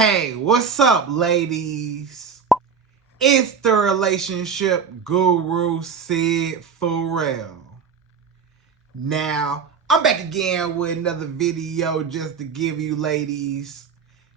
Hey, what's up, ladies? It's the relationship guru, Sydd Ferrell. Now, I'm back again with another video just to give you ladies.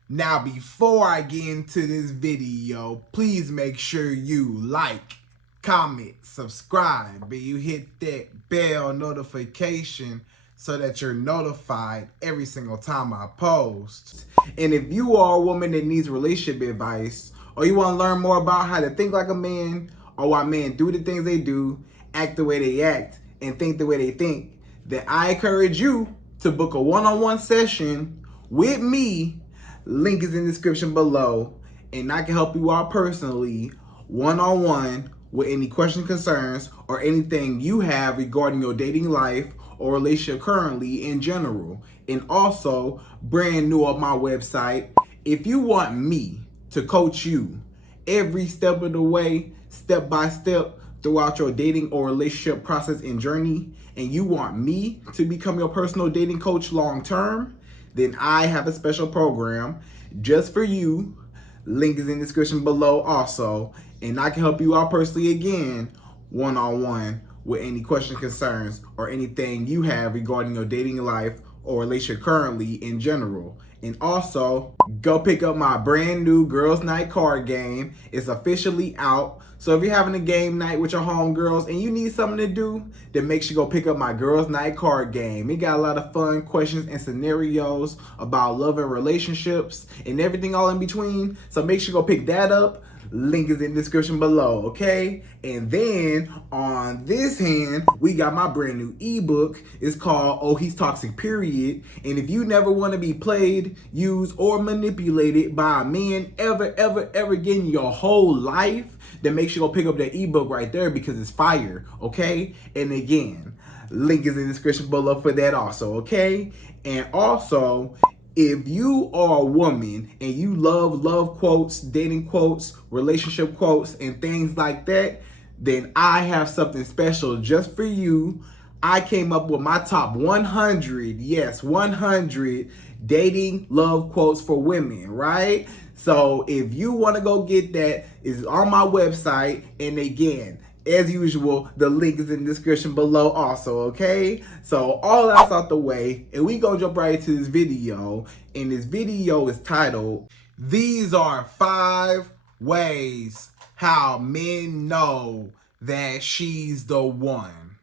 Now, before I get into this video, please make sure you like, comment, subscribe, and you hit that bell notification so that you're notified every single time I post. And if you are a woman that needs relationship advice, or you want to learn more about how to think like a man, or why men do the things they do, act the way they act, and think the way they think, then I encourage you to book a one-on-one session with me. Link is in the description below, and I can help you out personally, one-on-one, with any questions, concerns, or anything you have regarding your dating life or relationship currently in general. And also, brand new on my website, if you want me to coach you every step of the way, step by step, throughout your dating or relationship process and journey, and you want me to become your personal dating coach long term, then I have a special program just for you. Link is in the description below also, and I can help you out personally again, one-on-one, with any questions, concerns, or anything you have regarding your dating life or relationship currently in general. And also, go pick up my brand new Girls Night card game. It's officially out. So if you're having a game night with your homegirls and you need something to do, then make sure you go pick up my Girls Night card game. It got a lot of fun questions and scenarios about love and relationships and everything all in between. So make sure you go pick that up. Link is in the description below, okay? And then on this hand, we got my brand new ebook. It's called Oh He's Toxic, Period. And if you never want to be played, used, or manipulated by a man ever again in your whole life, then make sure you go pick up that ebook right there because it's fire, okay? And again, link is in the description below for that also, okay? And also, if you are a woman and you love quotes, dating quotes, relationship quotes, and things like that, then I have something special just for you. I came up with my top 100, yes, 100 dating love quotes for women, right? So if you want to go get that, it's on my website. And again, as usual, the link is in the description below also, okay? So all that's out the way, and we gonna jump right into this video. And this video is titled, These Are 5 Ways How Men Know That She's the One.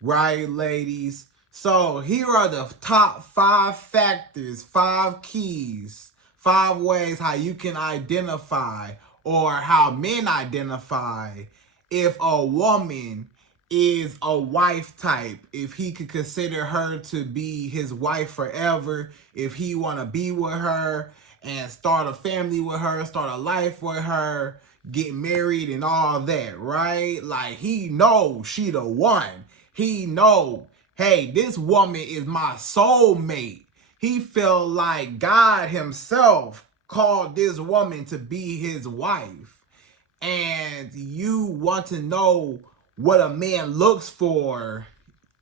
Right, ladies? So here are the top 5 factors, 5 keys, 5 ways how you can identify, or how men identify, if a woman is a wife type, if he could consider her to be his wife forever, if he want to be with her and start a family with her, start a life with her, get married and all that, right? Like, he knows she the one. He know, hey, this woman is my soulmate. He felt like God himself called this woman to be his wife. And you want to know what a man looks for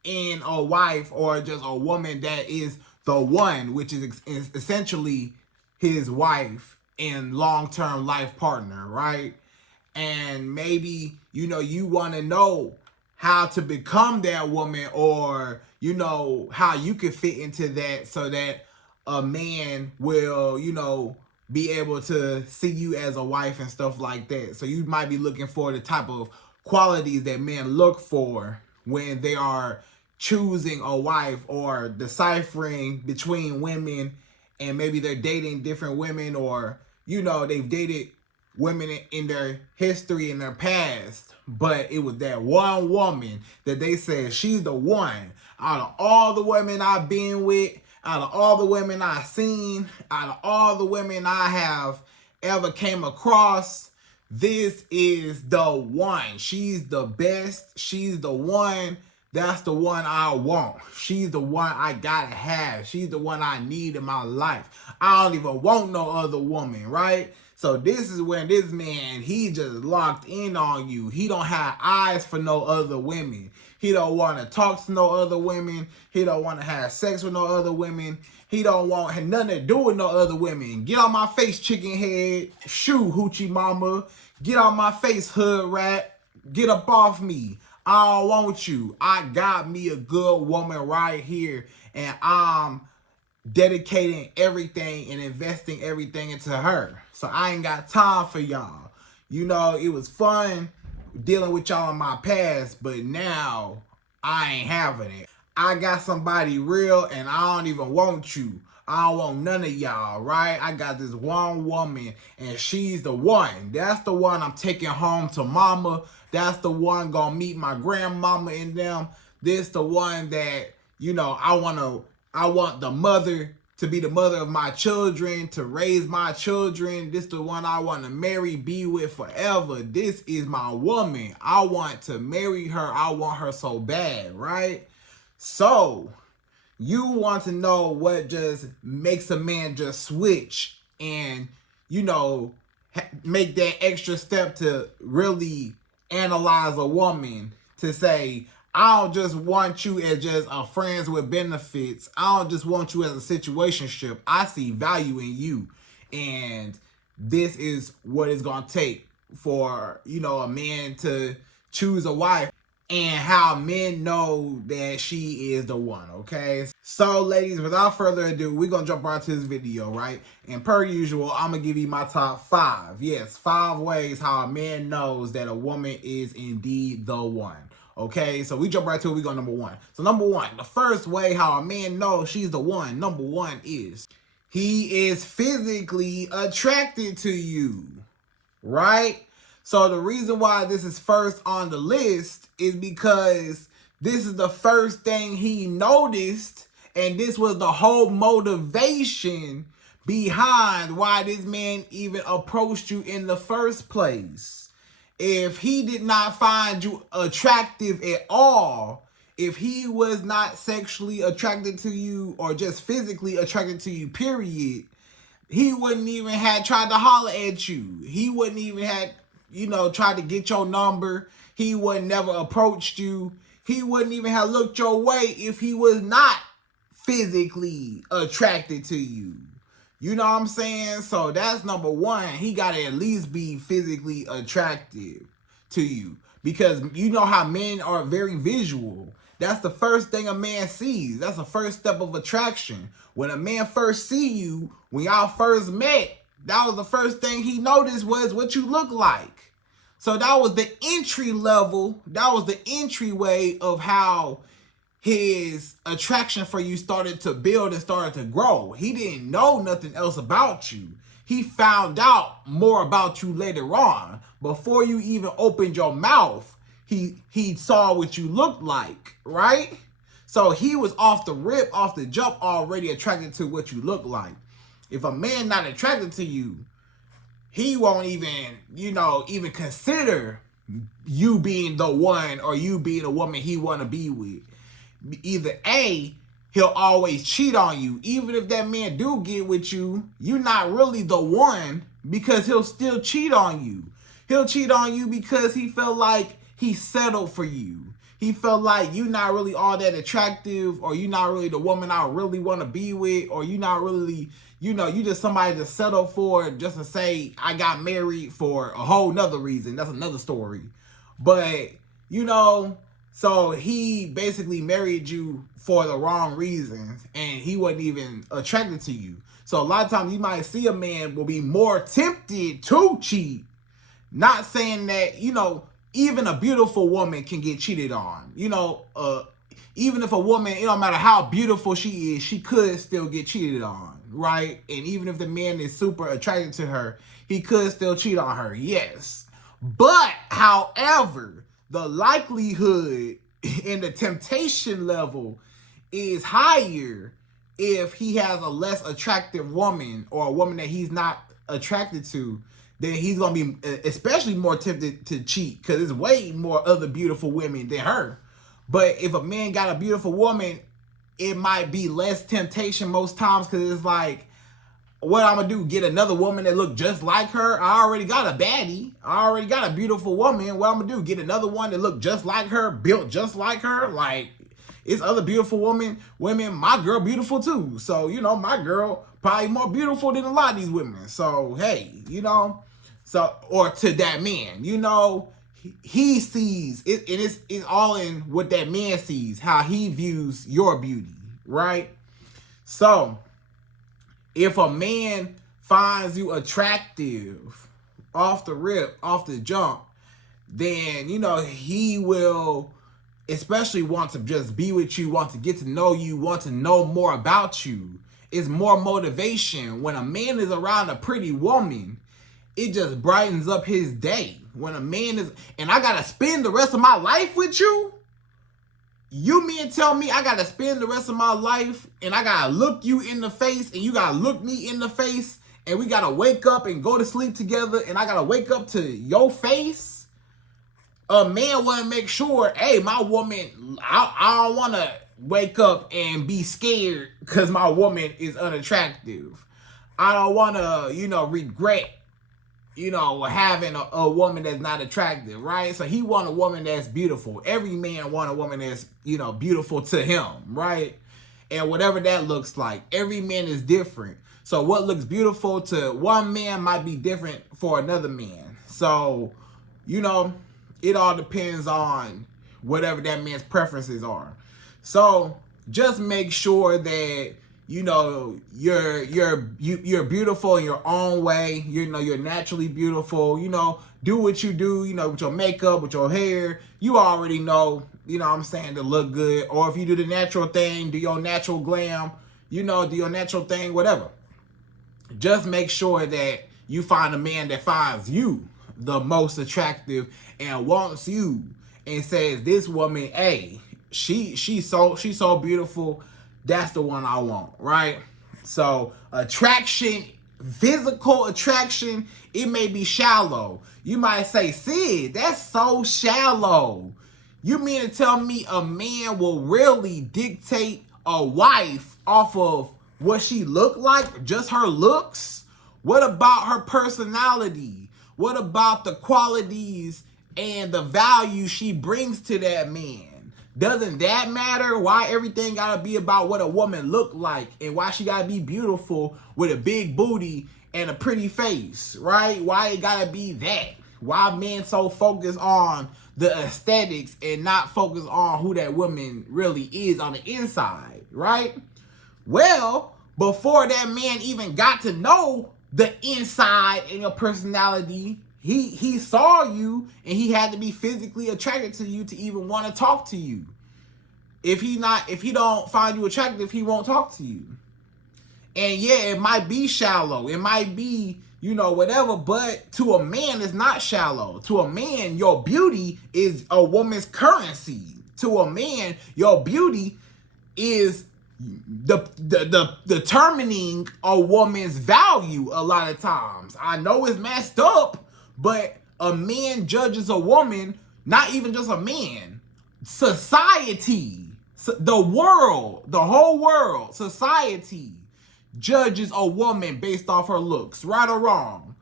in a wife, or just a woman that is the one, which is essentially his wife and long-term life partner, right? And maybe, you want to know how to become that woman, or, how you can fit into that so that a man will, be able to see you as a wife and stuff like that. So you might be looking for the type of qualities that men look for when they are choosing a wife, or deciphering between women, and maybe they're dating different women, or, they've dated women in their history, in their past, but it was that one woman that they said, she's the one. Out of all the women I've been with, out of all the women I've seen, out of all the women I have ever came across, this is the one. She's the best. She's the one That's the one I want. She's the one I gotta have. She's the one I need in my life. I don't even want no other woman, right? So this is when this man, he just locked in on you. He don't have eyes for no other women. He don't want to talk to no other women. He don't want to have sex with no other women. He don't want nothing to do with no other women. Get on my face, chicken head. Shoo, hoochie mama. Get on my face, hood rat. Get up off me. I don't want you. I got me a good woman right here, and I'm dedicating everything and investing everything into her. So I ain't got time for y'all. You know, it was fun dealing with y'all in my past, but now I ain't having it. I got somebody real, and I don't even want you. I don't want none of y'all, right? I got this one woman, and she's the one. That's the one I'm taking home to mama. That's the one gonna meet my grandmama and them. This the one that, you know, I want the mother to be the mother of my children, to raise my children. This the one I want to marry, be with forever. This is my woman. I want to marry her. I want her so bad, right? So you want to know what just makes a man just switch and, you know, make that extra step to really analyze a woman, to say, I don't just want you as just a friends with benefits. I don't just want you as a situationship. I see value in you. And this is what it's going to take for, you know, a man to choose a wife, and how men know that she is the one, okay? So, ladies, without further ado, we're going to jump right to this video, right? And per usual, I'm going to give you my top 5. Yes, 5 ways how a man knows that a woman is indeed the one. Okay, so we jump right to it. We go number 1. So number 1, the first way how a man knows she's the one, number 1 is he is physically attracted to you, right? So the reason why this is first on the list is because this is the first thing he noticed, and this was the whole motivation behind why this man even approached you in the first place. If he did not find you attractive at all, if he was not sexually attracted to you or just physically attracted to you, period, he wouldn't even have tried to holler at you. He wouldn't even have, you know, tried to get your number. He would never approached you. He wouldn't even have looked your way if he was not physically attracted to you. You know what I'm saying? So that's number 1. He got to at least be physically attractive to you, because you know how men are very visual. That's the first thing a man sees. That's the first step of attraction. When a man first see you, when y'all first met, that was the first thing he noticed was what you look like. So that was the entry level. That was the entryway of how his attraction for you started to build and started to grow. He didn't know nothing else about you. He found out more about you later on. Before you even opened your mouth, he saw what you looked like, right? So he was off the rip, off the jump, already attracted to what you look like. If a man not attracted to you, he won't even, you know, even consider you being the one or you being a woman he want to be with. Either A, he'll always cheat on you. Even if that man do get with you, you're not really the one, because he'll still cheat on you. He'll cheat on you because he felt like he settled for you. He felt like you're not really all that attractive, or you're not really the woman I really want to be with, or you're not really, you know, you just somebody to settle for just to say I got married for a whole nother reason. That's another story. But, you know, so he basically married you for the wrong reasons, and he wasn't even attracted to you. So a lot of times you might see a man will be more tempted to cheat. Not saying that, you know, even a beautiful woman can get cheated on. You know, even if a woman, it don't matter how beautiful she is, she could still get cheated on, right? And even if the man is super attracted to her, he could still cheat on her, yes. But, however, the likelihood and the temptation level is higher if he has a less attractive woman, or a woman that he's not attracted to. Then he's going to be especially more tempted to cheat, because there's way more other beautiful women than her. But if a man got a beautiful woman, it might be less temptation most times, because it's like, what I'm gonna do? Get another woman that look just like her? I already got a baddie. I already got a beautiful woman. What I'm gonna do? Get another one that look just like her, built just like her? Like, it's other beautiful women. My girl beautiful too. So, you know, my girl probably more beautiful than a lot of these women. So, hey, you know, so, or to that man, you know, he sees it, and it's all in what that man sees, how he views your beauty, right? So, if a man finds you attractive off the rip, off the jump, then, you know, he will especially want to just be with you, want to get to know you, want to know more about you. It's more motivation. When a man is around a pretty woman, it just brightens up his day. When a man is, and I gotta spend the rest of my life with you? You mean tell me I gotta spend the rest of my life and I gotta look you in the face and you gotta look me in the face and we gotta wake up and go to sleep together and I gotta wake up to your face? A man wanna make sure, hey, my woman, I don't wanna wake up and be scared because my woman is unattractive. I don't wanna, you know, regret, you know, having a woman that's not attractive, right? So he want a woman that's beautiful. Every man want a woman that's, you know, beautiful to him, right? And whatever that looks like, every man is different. So what looks beautiful to one man might be different for another man. So, you know, it all depends on whatever that man's preferences are. So just make sure that, you know, you're beautiful in your own way. You know, you're naturally beautiful. You know, do what you do, you know, with your makeup, with your hair. You already know, you know what I'm saying, to look good. Or if you do the natural thing, do your natural glam, you know, do your natural thing, whatever. Just make sure that you find a man that finds you the most attractive and wants you and says, this woman, hey, she's so beautiful. That's the one I want, right? So attraction, physical attraction, it may be shallow. You might say, Sid, that's so shallow. You mean to tell me a man will really dictate a wife off of what she look like, just her looks? What about her personality? What about the qualities and the value she brings to that man? Doesn't that matter? Why everything gotta be about what a woman look like and why she gotta be beautiful with a big booty and a pretty face, right? Why it gotta be that? Why men so focused on the aesthetics and not focus on who that woman really is on the inside, right? Well, before that man even got to know the inside and your personality, he saw you and he had to be physically attracted to you to even want to talk to you. If he don't find you attractive, he won't talk to you. And yeah, it might be shallow. It might be, you know, whatever, but to a man, it's not shallow. To a man, your beauty is a woman's currency. To a man, your beauty is the determining a woman's value a lot of times. I know it's messed up, but a man judges a woman, not even just a man, society, the world, the whole world, society judges a woman based off her looks, right or wrong.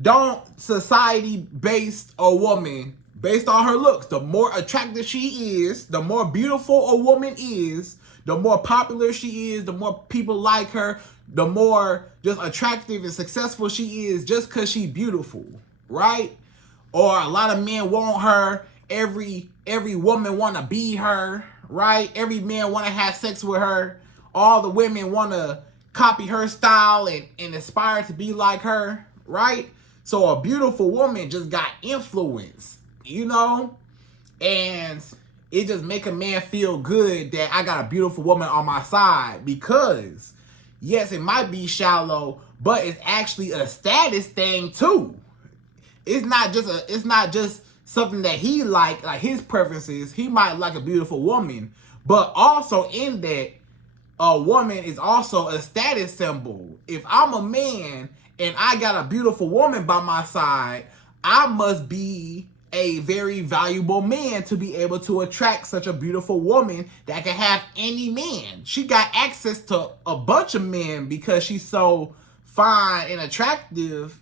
Don't society base a woman based on her looks. The more attractive she is, the more beautiful a woman is, the more popular she is, the more people like her, the more just attractive and successful she is just because she's beautiful, right? Or a lot of men want her. Every woman want to be her, right? Every man want to have sex with her. All the women want to copy her style and aspire to be like her, right? So a beautiful woman just got influence, you know? And it just make a man feel good that I got a beautiful woman on my side, because yes, it might be shallow, but it's actually a status thing too. It's not just something that he like his preferences. He might like a beautiful woman, but also in that, a woman is also a status symbol. If I'm a man and I got a beautiful woman by my side, I must be a very valuable man to be able to attract such a beautiful woman that can have any man. She got access to a bunch of men because she's so fine and attractive,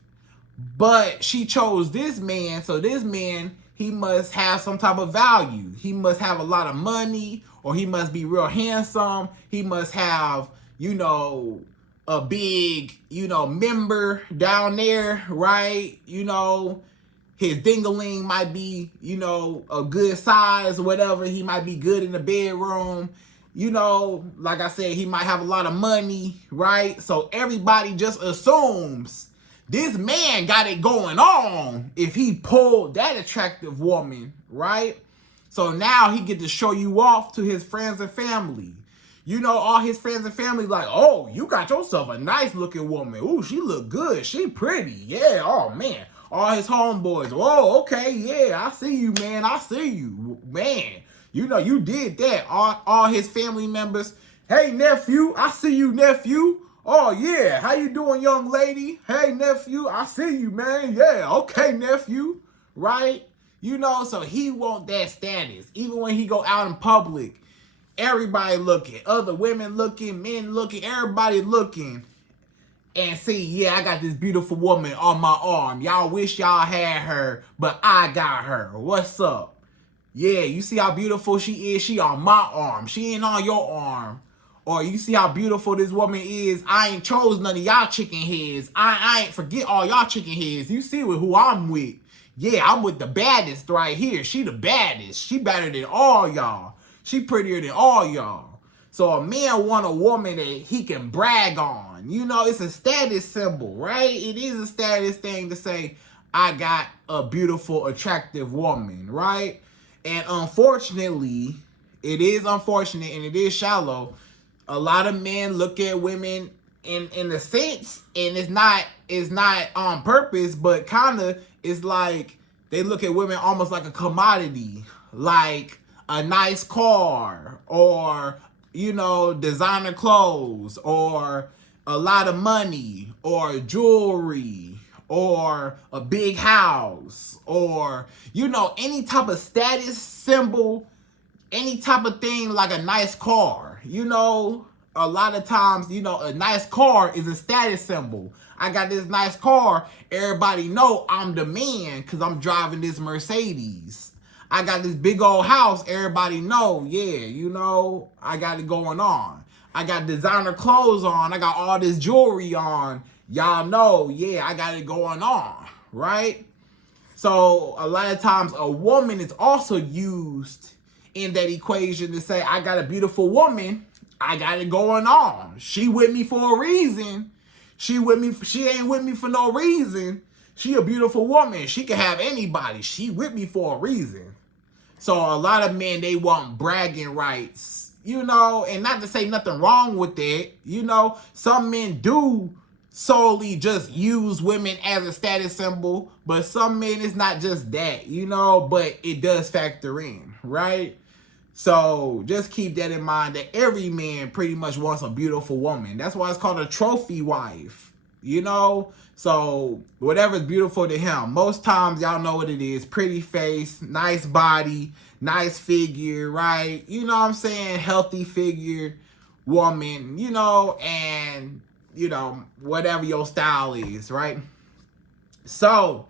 but she chose this man. So this man, he must have some type of value. He must have a lot of money, or he must be real handsome. He must have, you know, a big, you know, member down there, right? You know, his dingaling might be, you know, a good size or whatever. He might be good in the bedroom. You know, like I said, he might have a lot of money, right? So everybody just assumes this man got it going on if he pulled that attractive woman, right? So now he get to show you off to his friends and family. You know, all his friends and family like, oh, you got yourself a nice looking woman. Ooh, she look good. She pretty. Yeah, oh man. All his homeboys, whoa, okay, yeah, I see you, man. I see you, man. You know, you did that. All his family members, hey, nephew, I see you, nephew. Oh, yeah, how you doing, young lady? Hey, nephew, I see you, man. Yeah, okay, nephew, right? You know, so he want that status. Even when he go out in public, everybody looking. Other women looking, men looking, everybody looking. And see, yeah, I got this beautiful woman on my arm. Y'all wish y'all had her, but I got her. What's up? Yeah, you see how beautiful she is? She on my arm. She ain't on your arm. Or you see how beautiful this woman is? I ain't chose none of y'all chicken heads. I ain't forget all y'all chicken heads. You see with who I'm with. Yeah, I'm with the baddest right here. She the baddest. She better than all y'all. She prettier than all y'all. So a man want a woman that he can brag on. You know, it's a status symbol, right? It is a status thing to say, I got a beautiful, attractive woman, right? And unfortunately, it is unfortunate and it is shallow. A lot of men look at women in a sense, and it's not on purpose, but kind of it's like they look at women almost like a commodity, like a nice car, or you know, designer clothes, or a lot of money, or jewelry, or a big house, or, you know, any type of status symbol, any type of thing like a nice car. You know, a lot of times, you know, a nice car is a status symbol. I got this nice car. Everybody know I'm the man because I'm driving this Mercedes. I got this big old house. Everybody know, yeah, you know, I got it going on. I got designer clothes on. I got all this jewelry on. Y'all know, yeah, I got it going on, right? So a lot of times a woman is also used in that equation to say, I got a beautiful woman. I got it going on. She with me for a reason. She with me. She ain't with me for no reason. She a beautiful woman. She can have anybody. She with me for a reason. So a lot of men, they want bragging rights, you know, and not to say nothing wrong with that. You know, some men do solely just use women as a status symbol, but some men, it's not just that, you know, but it does factor in, right? So just keep that in mind that every man pretty much wants a beautiful woman. That's why it's called a trophy wife, you know? So whatever's beautiful to him. Most times y'all know what it is. Pretty face, nice body, nice figure, right? You know what I'm saying? Healthy figure, woman, you know, and, you know, whatever your style is, right? So,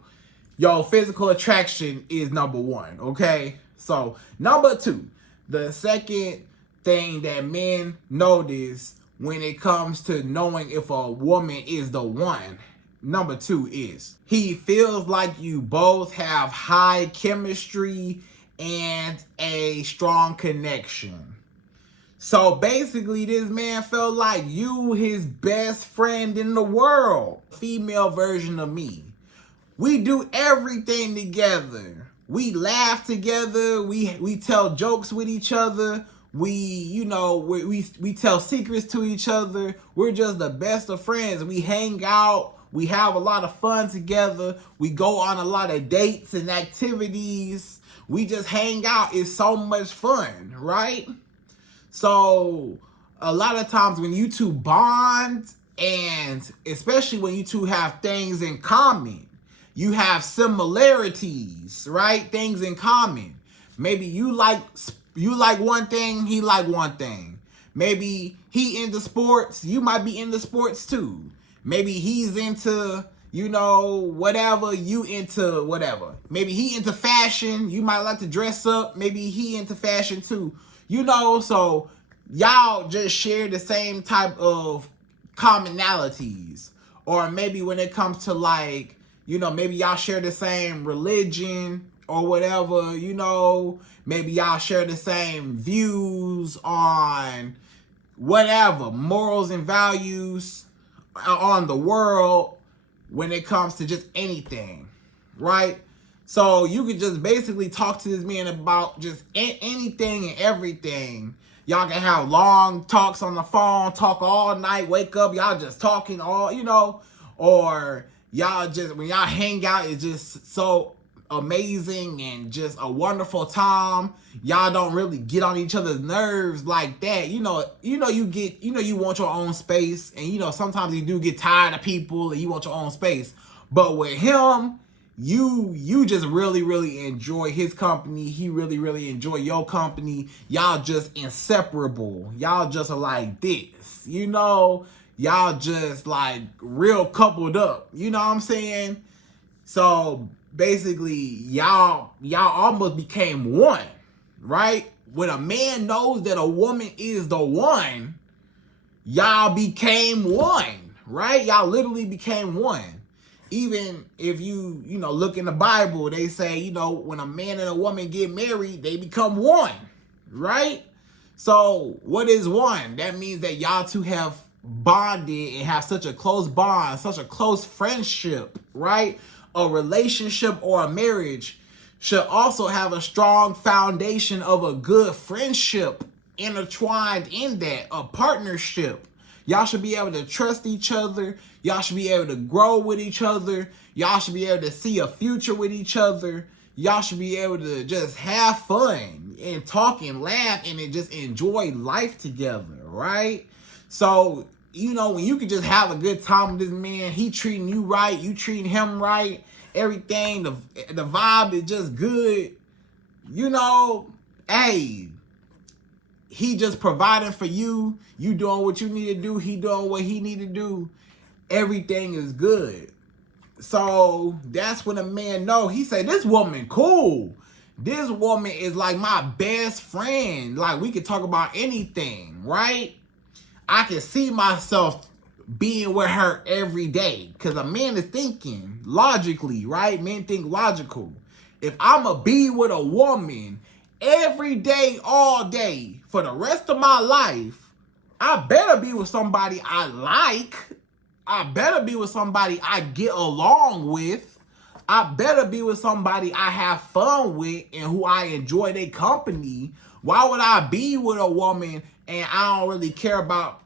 your physical attraction is number one, okay? So, number two, the second thing that men notice when it comes to knowing if a woman is the one, number two is he feels like you both have high chemistry and a strong connection. So basically this man felt like you his best friend in the world. Female version of me. We do everything together. We laugh together. We tell jokes with each other. We tell secrets to each other. We're just the best of friends. We hang out. We have a lot of fun together. We go on a lot of dates and activities. We just hang out. It's so much fun, right? So a lot of times when you two bond, and especially when you two have things in common, you have similarities, right? Things in common. Maybe you like one thing, he like one thing. Maybe he into sports, you might be into sports too. Maybe he's into, whatever, you into whatever. Maybe he into fashion, you might like to dress up. Maybe he into fashion too. So y'all just share the same type of commonalities. Or maybe when it comes to maybe y'all share the same religion or whatever, maybe y'all share the same views on whatever, morals and values on the world when it comes to just anything, right? So you could just basically talk to this man about just anything and everything. Y'all can have long talks on the phone, talk all night, wake up, y'all just talking all, or y'all just, when y'all hang out, it's just so amazing and just a wonderful time. Y'all don't really get on each other's nerves like that. You want your own space, and sometimes you do get tired of people and you want your own space. But with him, you just really, really enjoy his company. He really, really enjoy your company. Y'all just inseparable. Y'all just are like this, y'all just like real coupled up. You know what I'm saying? So basically, y'all almost became one, right? When a man knows that a woman is the one, y'all became one, right? Y'all literally became one. Even if you look in the Bible, they say, when a man and a woman get married, they become one, right? So what is one? That means that y'all two have bonded and have such a close bond, such a close friendship, right? A relationship or a marriage should also have a strong foundation of a good friendship intertwined in that, a partnership. Y'all should be able to trust each other. Y'all should be able to grow with each other. Y'all should be able to see a future with each other. Y'all should be able to just have fun and talk and laugh and just enjoy life together, right? So, when you can just have a good time with this man, he treating you right, you treating him right, everything, the vibe is just good, hey, he just providing for you, you doing what you need to do, he doing what he need to do, everything is good. So that's when a man know, he say, this woman cool. This woman is like my best friend. Like, we can talk about anything, right? I can see myself being with her every day. Because a man is thinking logically, right? Men think logical. If I'm going to be with a woman every day, all day, for the rest of my life, I better be with somebody I like. I better be with somebody I get along with. I better be with somebody I have fun with and who I enjoy their company. Why would I be with a woman and I don't really care about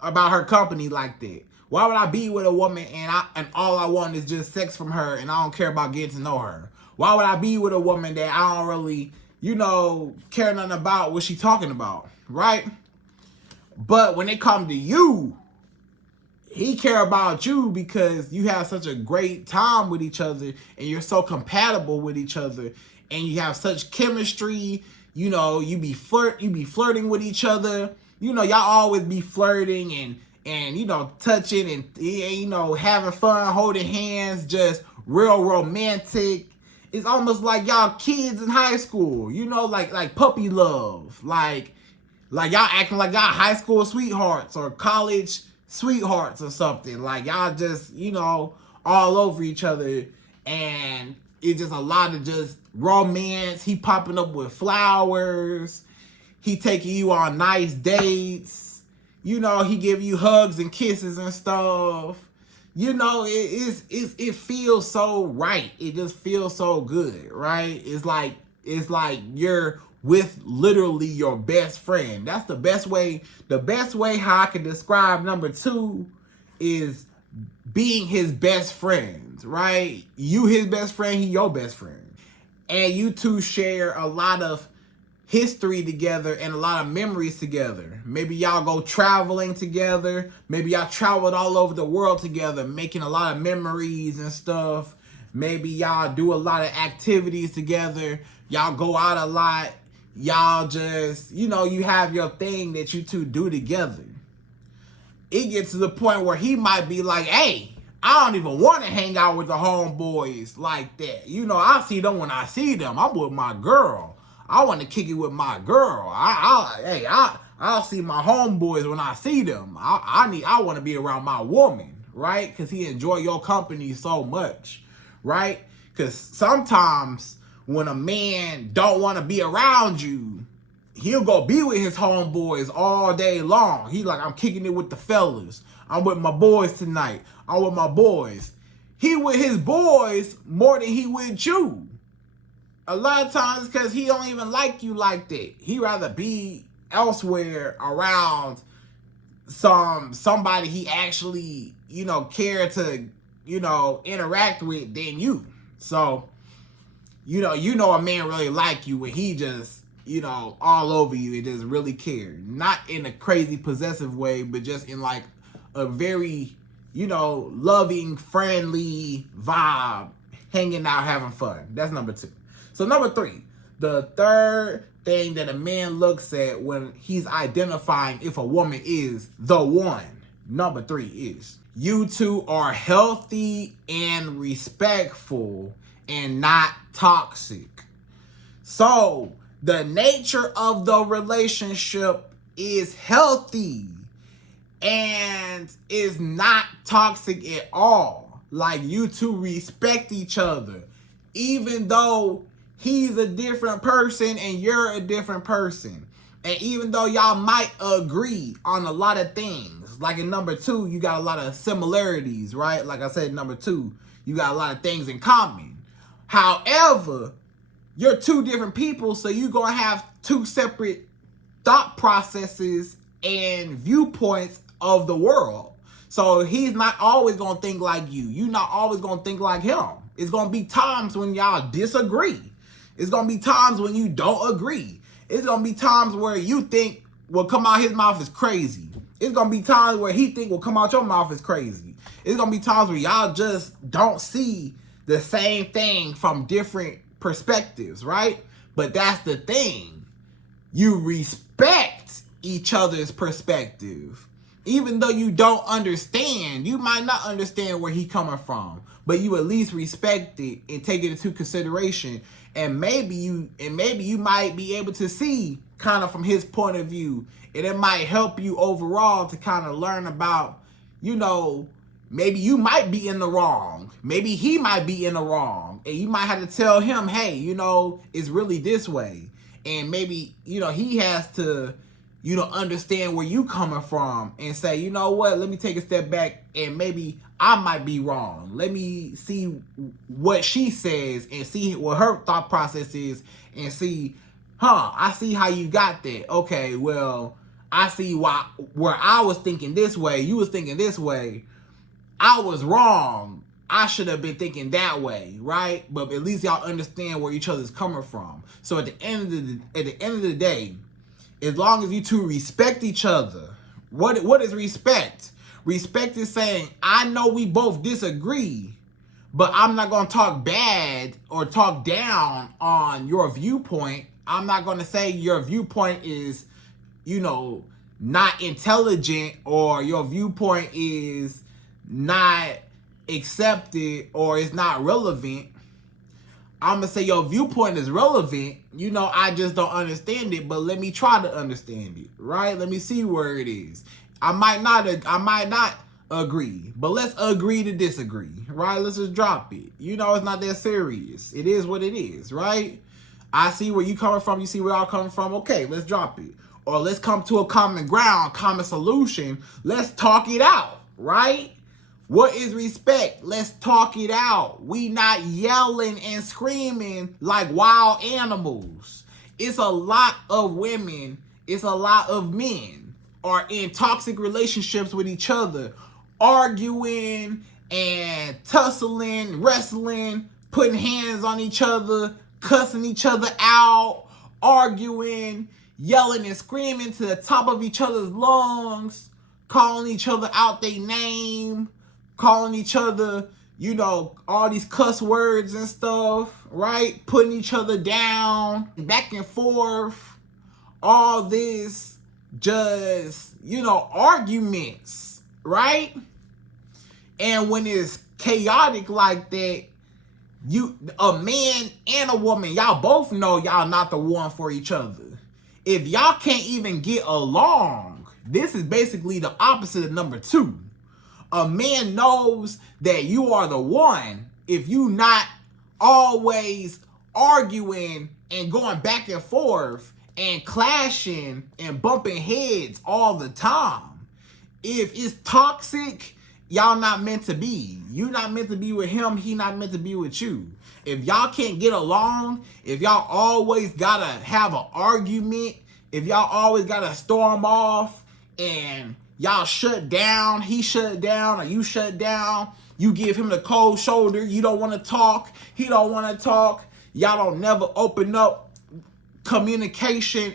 her company like that? Why would I be with a woman and all I want is just sex from her and I don't care about getting to know her? Why would I be with a woman that I don't really, care nothing about what she talking about, right? But when it comes to you, he care about you because you have such a great time with each other and you're so compatible with each other and you have such chemistry. You be flirting with each other. Y'all always be flirting and touching and having fun, holding hands, just real romantic. It's almost like y'all kids in high school, like puppy love, like y'all acting like y'all high school sweethearts or college sweethearts or something. Like y'all just, all over each other, and it's just a lot of just romance. He popping up with flowers. He taking you on nice dates. He give you hugs and kisses and stuff. It feels so right. It just feels so good, right? It's like you're with literally your best friend. That's the best way. The best way how I can describe number 2 is being his best friend, right? You his best friend, he your best friend. And you two share a lot of history together and a lot of memories together. Maybe y'all go traveling together. Maybe y'all traveled all over the world together, making a lot of memories and stuff. Maybe y'all do a lot of activities together. Y'all go out a lot. Y'all just, you have your thing that you two do together. It gets to the point where he might be like, hey, I don't even want to hang out with the homeboys like that. I see them when I see them. I'm with my girl. I want to kick it with my girl. I'll see my homeboys when I see them. I want to be around my woman, right? Because he enjoy your company so much, right? Because sometimes when a man don't want to be around you, he'll go be with his homeboys all day long. He like, I'm kicking it with the fellas. I'm with my boys tonight. I'm with my boys. He with his boys more than he with you. A lot of times because he don't even like you like that. He rather be elsewhere around somebody he actually, care to, interact with than you. So, a man really like you when he just, all over you and just really care. Not in a crazy possessive way, but just in like a very, loving, friendly vibe, hanging out, having fun. That's number 2. So number 3, the third thing that a man looks at when he's identifying if a woman is the one, number 3 is you two are healthy and respectful and not toxic. So the nature of the relationship is healthy and is not toxic at all. Like, you two respect each other, even though he's a different person and you're a different person. And even though y'all might agree on a lot of things, like in number 2, you got a lot of similarities, right? Like I said, number 2, you got a lot of things in common. However, you're 2 different people, so you're going to have 2 separate thought processes and viewpoints of the world. So he's not always going to think like you. You're not always going to think like him. It's going to be times when y'all disagree. It's going to be times when you don't agree. It's going to be times where you think what come out his mouth is crazy. It's going to be times where he think what come out your mouth is crazy. It's going to be times where y'all just don't see the same thing from different perspectives, right? But that's the thing. You respect each other's perspective. Even though you don't understand, you might not understand where he coming from, but you at least respect it and take it into consideration. And maybe you might be able to see kind of from his point of view, and it might help you overall to kind of learn about, maybe you might be in the wrong. Maybe he might be in the wrong. And you might have to tell him, hey, it's really this way. And maybe, he has to, understand where you coming from and say, you know what, let me take a step back and maybe I might be wrong. Let me see what she says and see what her thought process is and see, I see how you got that. Okay, well, I see where I was thinking this way, you was thinking this way. I was wrong. I should have been thinking that way, right? But at least y'all understand where each other's coming from. So at the end of the day, as long as you two respect each other, what is respect? Respect is saying, I know we both disagree, but I'm not going to talk bad or talk down on your viewpoint. I'm not going to say your viewpoint is, not intelligent, or your viewpoint is not accepted, or it's not relevant. I'm going to say your viewpoint is relevant. I just don't understand it, but let me try to understand it, right? Let me see where it is. I might not agree, but let's agree to disagree, right? Let's just drop it. It's not that serious. It is what it is, right? I see where you coming from. You see where I'm coming from. Okay, let's drop it. Or let's come to a common ground, common solution. Let's talk it out, right? What is respect? Let's talk it out. We not yelling and screaming like wild animals. It's a lot of women, it's a lot of men are in toxic relationships with each other, arguing and tussling, wrestling, putting hands on each other, cussing each other out, arguing, yelling and screaming to the top of each other's lungs, calling each other out their name, calling each other, you know, all these cuss words and stuff, right? Putting each other down, back and forth, all this just, you know, arguments, right? And when it's chaotic like that, a man and a woman, y'all both know y'all not the one for each other. If y'all can't even get along, this is basically the opposite of number 2. A man knows that you are the one if you not always arguing and going back and forth and clashing and bumping heads all the time. If it's toxic, y'all not meant to be. You not meant to be with him, he not meant to be with you. If y'all can't get along, if y'all always gotta have an argument, if y'all always gotta storm off and y'all shut down, he shut down, or you shut down, you give him the cold shoulder, you don't want to talk, he don't want to talk, y'all don't never open up communication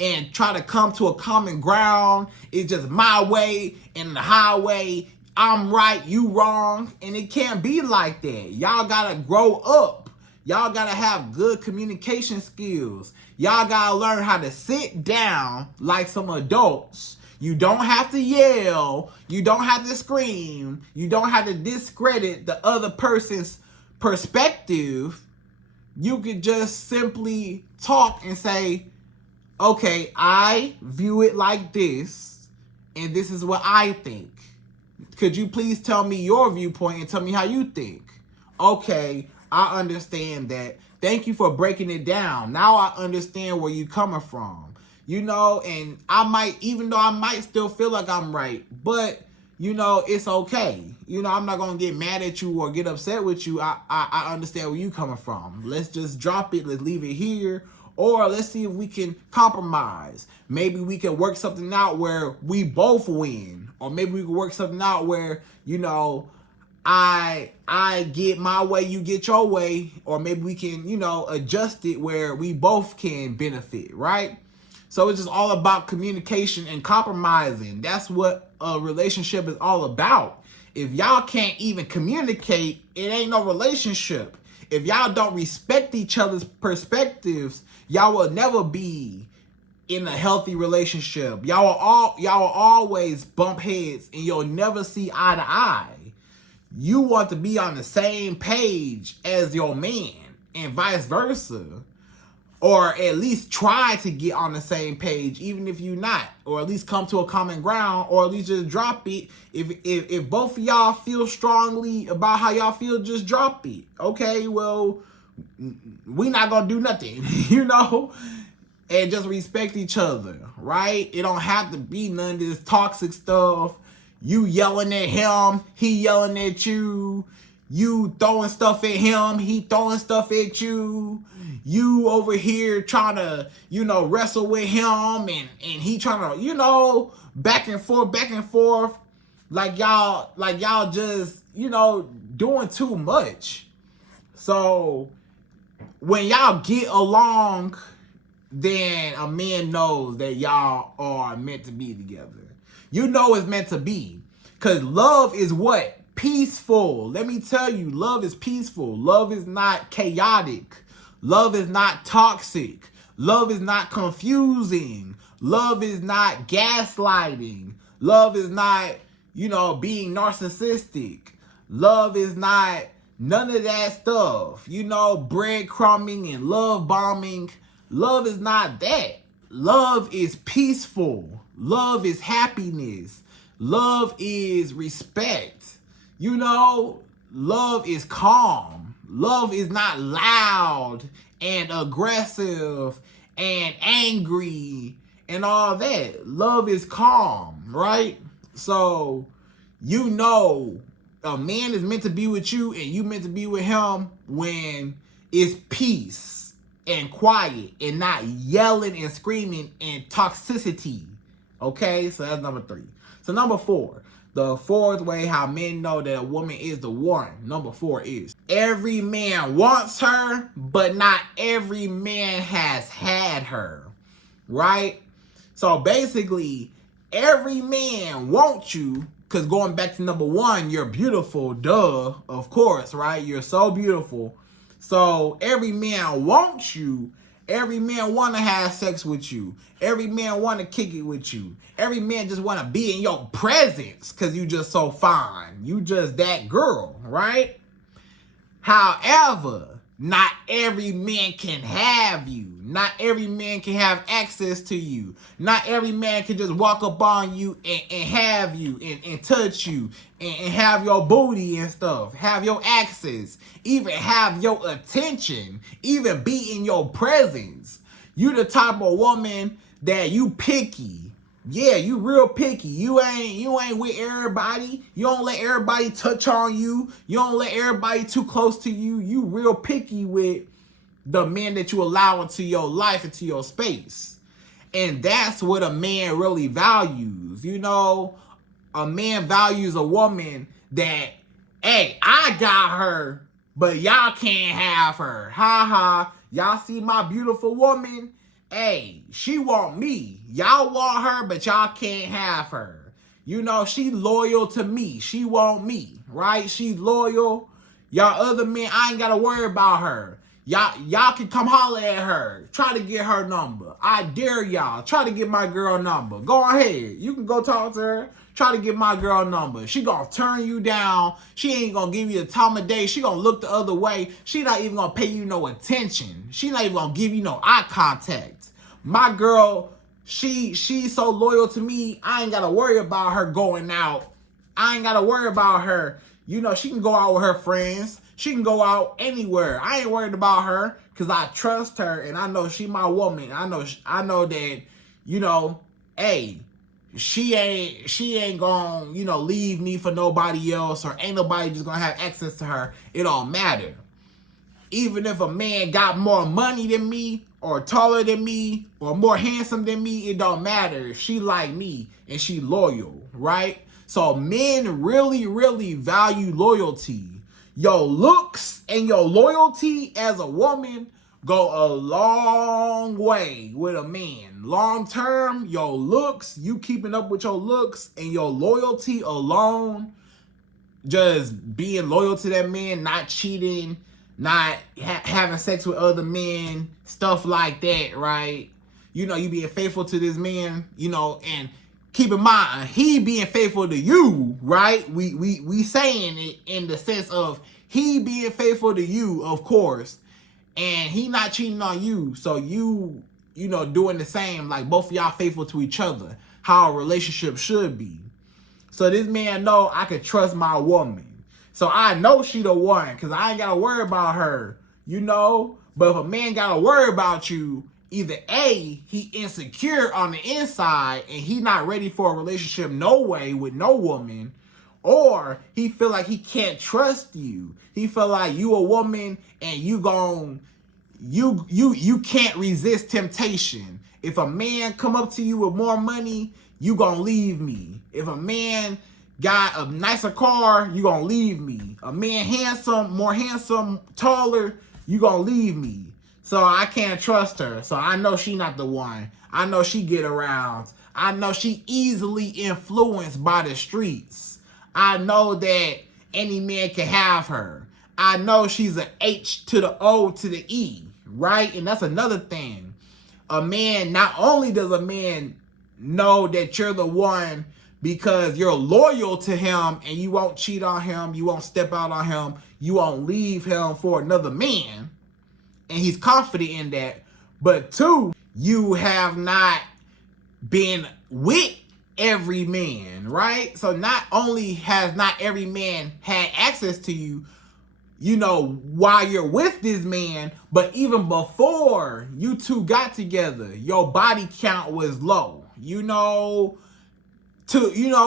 and try to come to a common ground. It's just my way and the highway. I'm right, you wrong. And it can't be like that. Y'all gotta grow up. Y'all gotta have good communication skills. Y'all gotta learn how to sit down like some adults. You don't have to yell. You don't have to scream. You don't have to discredit the other person's perspective. You could just simply talk and say, okay, I view it like this, and this is what I think. Could you please tell me your viewpoint and tell me how you think? Okay, I understand that. Thank you for breaking it down. Now I understand where you're coming from. You know, and I might, even though I might still feel like I'm right, but, you know, it's okay. You know, I'm not going to get mad at you or get upset with you. I understand where you're coming from. Let's just drop it. Let's leave it here. Or let's see if we can compromise. Maybe we can work something out where we both win. Or maybe we can work something out where, you know, I get my way, you get your way. Or maybe we can, you know, adjust it where we both can benefit, right? So it's just all about communication and compromising. That's what a relationship is all about. If y'all can't even communicate, it ain't no relationship. If y'all don't respect each other's perspectives, y'all will never be in a healthy relationship. Y'all will always bump heads and you'll never see eye to eye. You want to be on the same page as your man and vice versa. Or at least try to get on the same page, even if you're not. Or at least come to a common ground, or at least just drop it. If both of y'all feel strongly about how y'all feel, just drop it. Okay, well, we not gonna do nothing, you know? And just respect each other, right? It don't have to be none of this toxic stuff. You yelling at him, he yelling at you. You throwing stuff at him, he throwing stuff at you. You over here trying to, you know, wrestle with him and he trying to, you know, back and forth. Like y'all just, you know, doing too much. So when y'all get along, then a man knows that y'all are meant to be together. You know it's meant to be. Because love is what? Peaceful. Let me tell you, love is peaceful. Love is not chaotic. Love is not toxic. Love is not confusing. Love is not gaslighting. Love is not, you know, being narcissistic. Love is not none of that stuff. You know, breadcrumbing and love bombing. Love is not that. Love is peaceful. Love is happiness. Love is respect. You know, love is calm. Love is not loud and aggressive and angry and all that. Love is calm, right? So, you know, a man is meant to be with you and you meant to be with him when it's peace and quiet and not yelling and screaming and toxicity. Okay, so that's number 3. So number 4. The 4th way how men know that a woman is the one. Number 4 is every man wants her, but not every man has had her. Right? So basically, every man wants you, Because going back to number one, you're beautiful, duh, of course, right? You're so beautiful. So every man wants you. Every man want to have sex with you. Every man want to kick it with you. Every man just want to be in your presence because you just so fine. You just that girl, right? However, not every man can have you. Not every man can have access to you. Not every man can just walk up on you and have you and touch you and have your booty and stuff. Have your access. Even have your attention. Even be in your presence. You the type of woman that you picky. Yeah, you real picky. You ain't with everybody. You don't let everybody touch on you. You don't let everybody too close to you. You real picky with the men that you allow into your life, into your space. And that's what a man really values. You know, a man values a woman that, hey, I got her, but y'all can't have her. Ha ha. Y'all see my beautiful woman? Hey, she want me. Y'all want her, but y'all can't have her. You know, she loyal to me. She want me, right? She's loyal. Y'all other men, I ain't got to worry about her. Y'all can come holler at her. Try to get her number. I dare y'all. Try to get my girl number. Go ahead. You can go talk to her. Try to get my girl number. She gonna turn you down. She ain't gonna give you the time of day. She gonna look the other way. She not even gonna pay you no attention. She not even gonna give you no eye contact. My girl, she's so loyal to me. I ain't gotta worry about her going out. I ain't gotta worry about her. You know, she can go out with her friends. She can go out anywhere. I ain't worried about her because I trust her and I know she my woman. I know that, you know, hey, she ain't gonna, you know, leave me for nobody else, or ain't nobody just gonna have access to her. It don't matter. Even if a man got more money than me, or taller than me, or more handsome than me, it don't matter. If she like me and she loyal, right? So men really, really value loyalty. Your looks and your loyalty as a woman go a long way with a man. Long term, your looks, you keeping up with your looks and your loyalty alone, just being loyal to that man, not cheating, not having sex with other men, stuff like that, right? You know, you being faithful to this man, you know, and keep in mind, he being faithful to you, right? We saying it in the sense of he being faithful to you, of course, and he not cheating on you. So you know, doing the same, like both of y'all faithful to each other, how a relationship should be. So this man know I can trust my woman. So I know she the one, because I ain't got to worry about her, you know? But if a man got to worry about you, either A, he insecure on the inside and he not ready for a relationship no way with no woman, or he feel like he can't trust you. He feel like you a woman and you can't resist temptation. If a man come up to you with more money, you gonna leave me. If a man got a nicer car, you gonna leave me. A man handsome, more handsome, taller, you gonna leave me. So I can't trust her. So I know she not the one. I know she get around. I know she easily influenced by the streets. I know that any man can have her. I know she's an H to the O to the E, right? And that's another thing. A man, not only does a man know that you're the one because you're loyal to him and you won't cheat on him, you won't step out on him, you won't leave him for another man, and he's confident in that, but two, you have not been with every man, right? So not only has not every man had access to you, you know, while you're with this man, but even before you two got together, your body count was low. You know,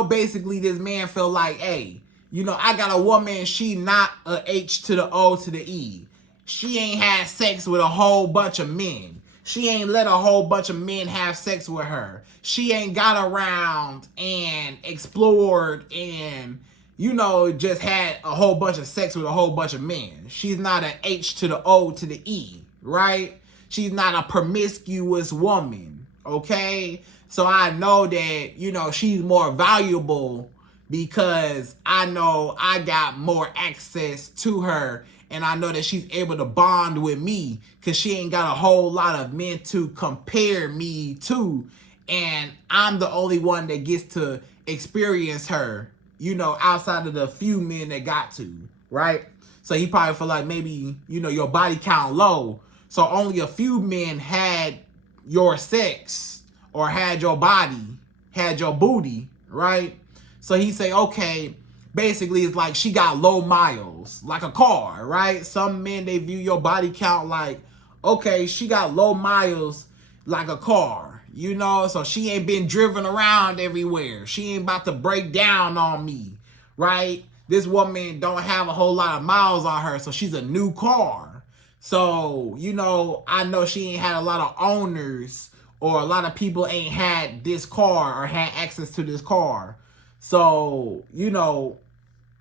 basically this man felt like, hey, you know, I got a woman, she not a H to the O to the E. She ain't had sex with a whole bunch of men. She ain't let a whole bunch of men have sex with her. She ain't got around and explored and, you know, just had a whole bunch of sex with a whole bunch of men. She's not an H to the O to the E, right? She's not a promiscuous woman, okay? So I know that, you know, she's more valuable because I know I got more access to her, and I know that she's able to bond with me because she ain't got a whole lot of men to compare me to, and I'm the only one that gets to experience her, you know, outside of the few men that got to, right? So he probably feel like maybe, you know, your body count low, so only a few men had your sex or had your body, had your booty, right? So he say, okay, basically it's like she got low miles, like a car, right? Some men, they view your body count like, okay, she got low miles like a car, you know? So she ain't been driven around everywhere. She ain't about to break down on me, right? This woman don't have a whole lot of miles on her, so she's a new car. So, you know, I know she ain't had a lot of owners, or a lot of people ain't had this car or had access to this car. So, you know,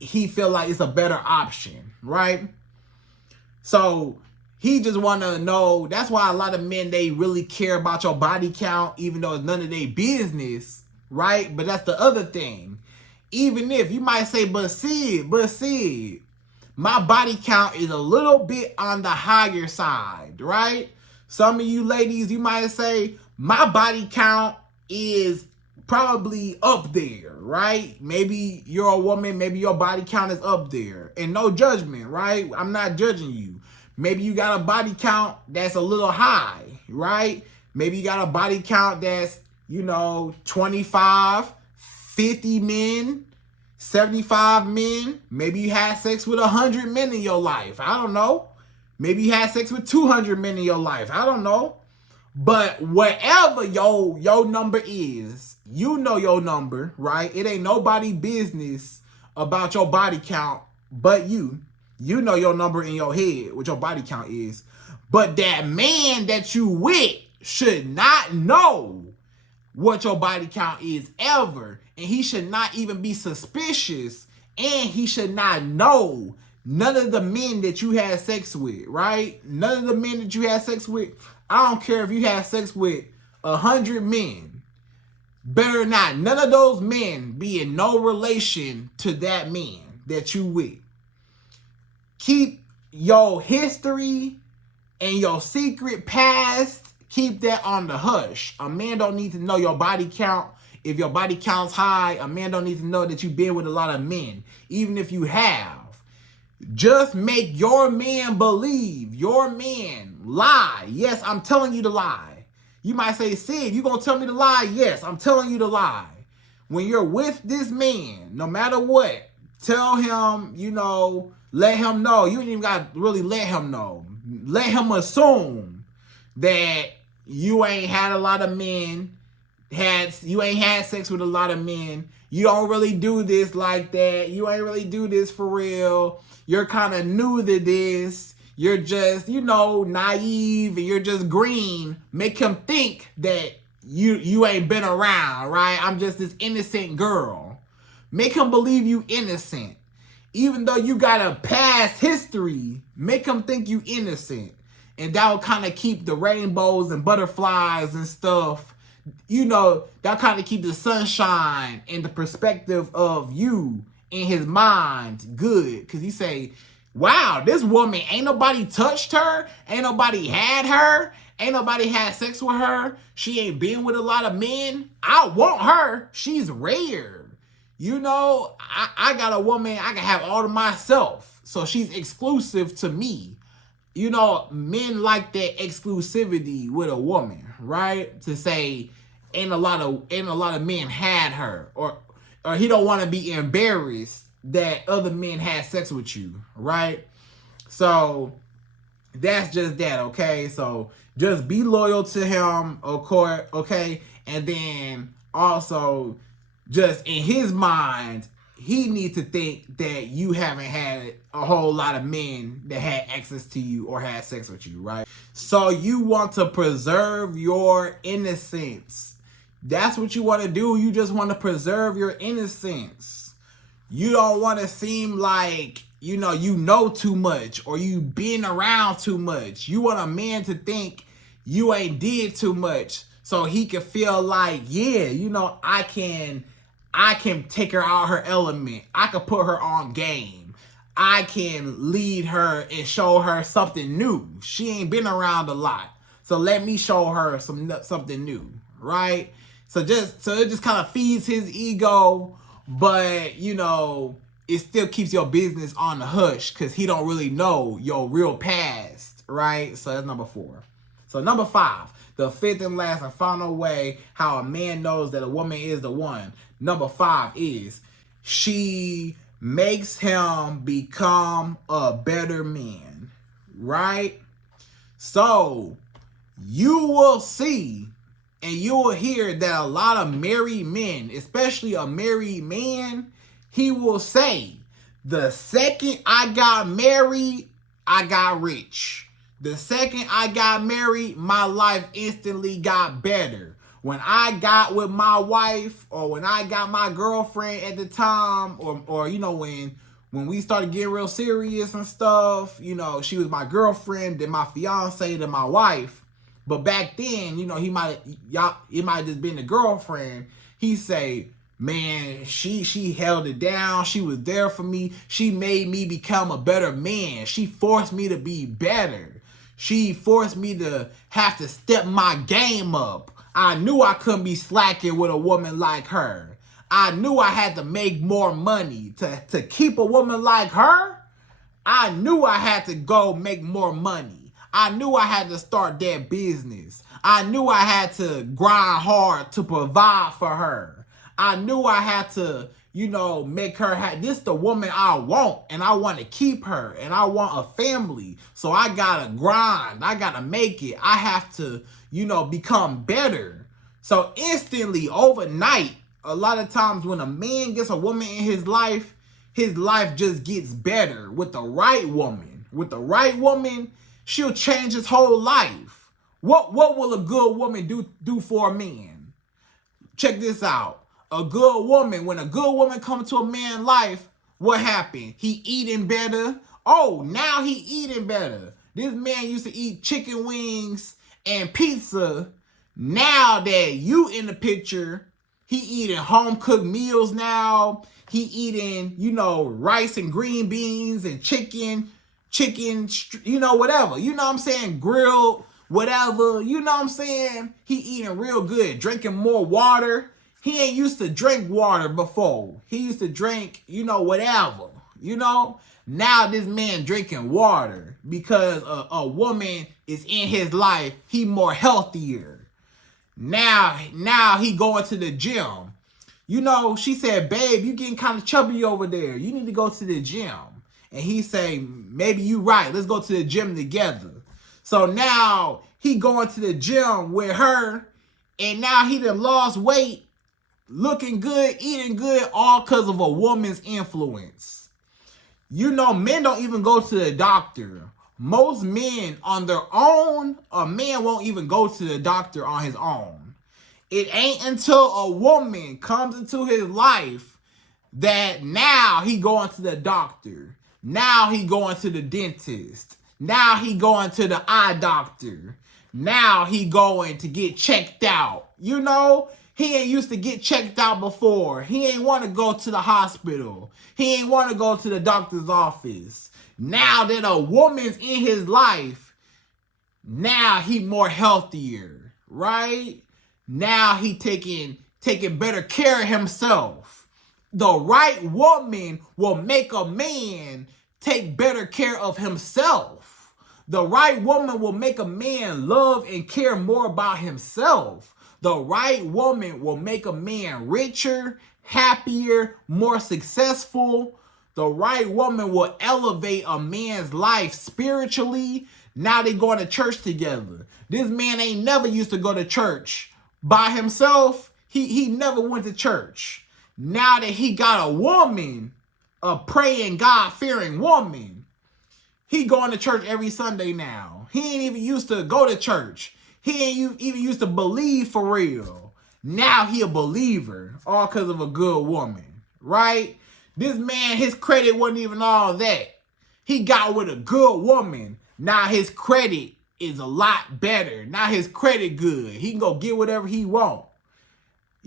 he feel like it's a better option, right? So he just want to know. That's why a lot of men, they really care about your body count, even though it's none of their business, right? But that's the other thing. Even if you might say, but Sydd, my body count is a little bit on the higher side, right? Some of you ladies, you might say, my body count is probably up there, right? Maybe you're a woman, maybe your body count is up there. And no judgment, right? I'm not judging you. Maybe you got a body count that's a little high, right? Maybe you got a body count that's, you know, 25, 50 men, 75 men. Maybe you had sex with 100 men in your life. I don't know. Maybe you had sex with 200 men in your life. I don't know. But whatever your number is, you know your number, right? It ain't nobody business about your body count but you. You know your number in your head, what your body count is. But that man that you with should not know what your body count is ever. And he should not even be suspicious. And he should not know none of the men that you had sex with, right? None of the men that you had sex with. I don't care if you had sex with 100 men. Better not. None of those men be in no relation to that man that you with. Keep your history and your secret past, keep that on the hush. A man don't need to know your body count. If your body count's high, a man don't need to know that you've been with a lot of men. Even if you have. Just make your man believe. Your man lie. Yes, I'm telling you to lie. You might say, Sydd, you gonna tell me to lie? Yes, I'm telling you to lie. When you're with this man, no matter what, tell him, you know, let him know. You ain't even got to really let him know. Let him assume that you ain't had a lot of men, you ain't had sex with a lot of men. You don't really do this like that. You ain't really do this for real. You're kind of new to this. You're just, you know, naive and you're just green. Make him think that you ain't been around, right? I'm just this innocent girl. Make him believe you innocent. Even though you got a past history, make him think you innocent. And that will kind of keep the rainbows and butterflies and stuff, you know, that kind of keep the sunshine and the perspective of you in his mind good. Because he say, wow, this woman, ain't nobody touched her. Ain't nobody had her. Ain't nobody had sex with her. She ain't been with a lot of men. I want her. She's rare. You know, I got a woman I can have all to myself. So she's exclusive to me. You know, men like that exclusivity with a woman, right? To say ain't a lot of men had her, or he don't want to be embarrassed that other men had sex with you, right? So that's just that, okay? So just be loyal to him, of course, okay? And then also, just in his mind, he needs to think that you haven't had a whole lot of men that had access to you or had sex with you, right? So you want to preserve your innocence. That's what you want to do. You just want to preserve your innocence. You don't want to seem like, you know too much or you been around too much. You want a man to think you ain't did too much so he can feel like, yeah, you know, I can I can take her out her element. I can put her on game. I can lead her and show her something new. She ain't been around a lot. So let me show her something new, right? So it just kind of feeds his ego, but you know, it still keeps your business on the hush because he don't really know your real past, right? So that's number 4. So number 5, the fifth and last and final way how a man knows that a woman is the one. Number 5 is she makes him become a better man, right? So you will see and you will hear that a lot of married men, especially a married man, he will say, the second I got married, I got rich. The second I got married, my life instantly got better. When I got with my wife, or when I got my girlfriend at the time, or you know, when we started getting real serious and stuff, you know, she was my girlfriend, then my fiance, then my wife. But back then, you know, it might have just been the girlfriend. He say, man, she held it down. She was there for me. She made me become a better man. She forced me to be better. She forced me to have to step my game up. I knew I couldn't be slacking with a woman like her. I knew I had to make more money. To keep a woman like her, I knew I had to go make more money. I knew I had to start that business. I knew I had to grind hard to provide for her. I knew I had to, you know, make her this the woman I want, and I want to keep her, and I want a family. So I gotta grind. I gotta make it. I have to, you know, become better. So instantly, overnight, a lot of times when a man gets a woman in his life just gets better with the right woman. With the right woman, she'll change his whole life. What will a good woman do for a man? Check this out. A good woman, when a good woman comes to a man's life, what happened? He eating better. Oh, now he eating better. This man used to eat chicken wings and pizza. Now that you in the picture, he eating home-cooked meals now. He eating, you know, rice and green beans and chicken, you know, whatever. You know what I'm saying? Grilled, whatever. You know what I'm saying? He eating real good, drinking more water. He ain't used to drink water before. He used to drink, you know, whatever. You know? Now this man drinking water because a woman is in his life. He more healthier. Now he going to the gym. You know, she said, babe, you getting kind of chubby over there. You need to go to the gym. And he say, maybe you right. Let's go to the gym together. So now he going to the gym with her. And now he done lost weight, looking good, eating good, all because of a woman's influence. You know, men don't even go to the doctor. Most men on their own, a man won't even go to the doctor on his own. It ain't until a woman comes into his life that now he going to the doctor. Now he going to the dentist. Now he going to the eye doctor. Now he going to get checked out. You know, he ain't used to get checked out before. He ain't want to go to the hospital. He ain't want to go to the doctor's office. Now that a woman's in his life, now he more healthier, right? Now he taking better care of himself. The right woman will make a man take better care of himself. The right woman will make a man love and care more about himself. The right woman will make a man richer, happier, more successful. The right woman will elevate a man's life spiritually. Now they going to church together. This man ain't never used to go to church by himself. He never went to church. Now that he got a woman, a praying, God-fearing woman, he going to church every Sunday now. He ain't even used to go to church. He ain't even used to believe for real. Now he a believer, all because of a good woman, right? This man, his credit wasn't even all that. He got with a good woman. Now his credit is a lot better. Now his credit good. He can go get whatever he want.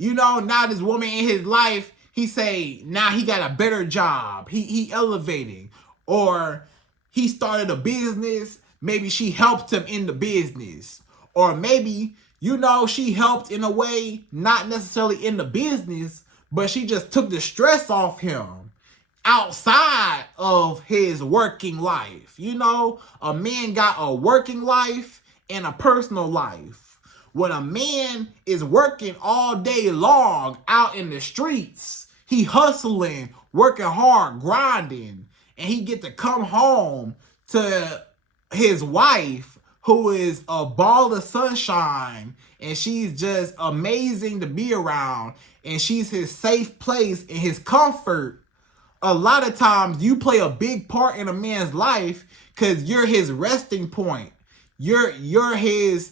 You know, now this woman in his life, he say, now he got a better job. He elevating. Or he started a business. Maybe she helped him in the business. Or maybe, you know, she helped in a way, not necessarily in the business, but she just took the stress off him outside of his working life. You know, a man got a working life and a personal life. When a man is working all day long out in the streets, he hustling, working hard, grinding, and he get to come home to his wife, who is a ball of sunshine, and she's just amazing to be around, and she's his safe place and his comfort. A lot of times you play a big part in a man's life because you're his resting point. You're his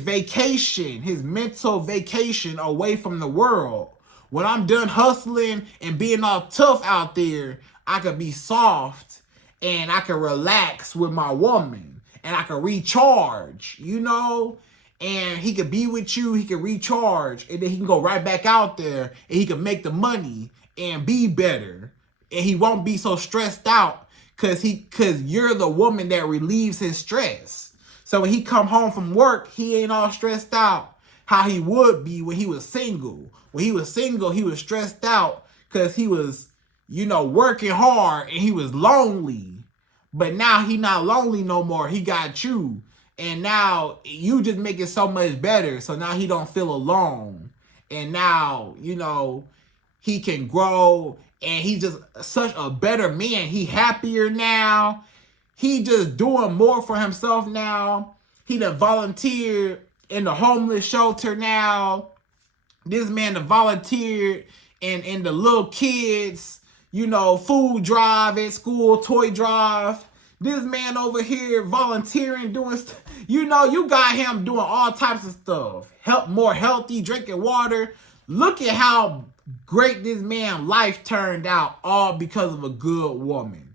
vacation, his mental vacation away from the world. When I'm done hustling and being all tough out there, I could be soft and I can relax with my woman and I can recharge, you know? And he could be with you, he can recharge, and then he can go right back out there and he can make the money and be better. And he won't be so stressed out because you're the woman that relieves his stress. So when he come home from work, he ain't all stressed out how he would be when he was single. When he was single, he was stressed out because he was, you know, working hard and he was lonely. But now he not lonely no more. He got you. And now you just make it so much better. So now he don't feel alone. And now, you know, he can grow and he's just such a better man. He happier now. He just doing more for himself now. He done volunteered in the homeless shelter now. This man done volunteered in the little kids, you know, food drive at school, toy drive. This man over here volunteering, doing, you know, you got him doing all types of stuff. More healthy, drinking water. Look at how great this man's life turned out, all because of a good woman.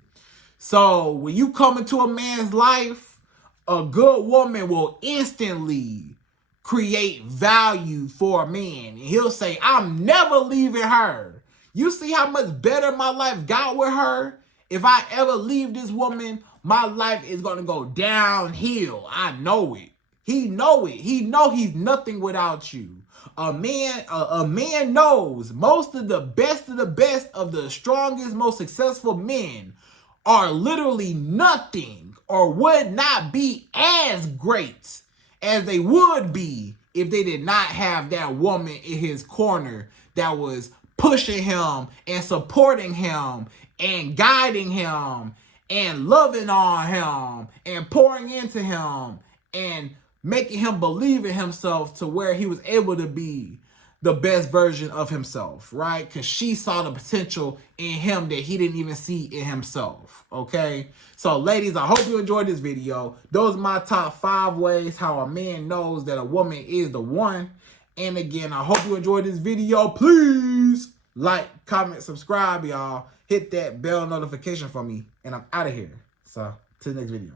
So when you come into a man's life, a good woman will instantly create value for a man. And he'll say, I'm never leaving her. You see how much better my life got with her? If I ever leave this woman, my life is going to go downhill. I know it. He know it. He know he's nothing without you. A man knows most of the best of the strongest, most successful men are literally nothing or would not be as great as they would be if they did not have that woman in his corner that was pushing him and supporting him and guiding him and loving on him and pouring into him and making him believe in himself to where he was able to be the best version of himself, right? Because she saw the potential in him that he didn't even see in himself, okay? So, ladies, I hope you enjoyed this video. Those are my top 5 ways how a man knows that a woman is the one. And again, I hope you enjoyed this video. Please like, comment, subscribe, y'all. Hit that bell notification for me. And I'm out of here. So, to the next video.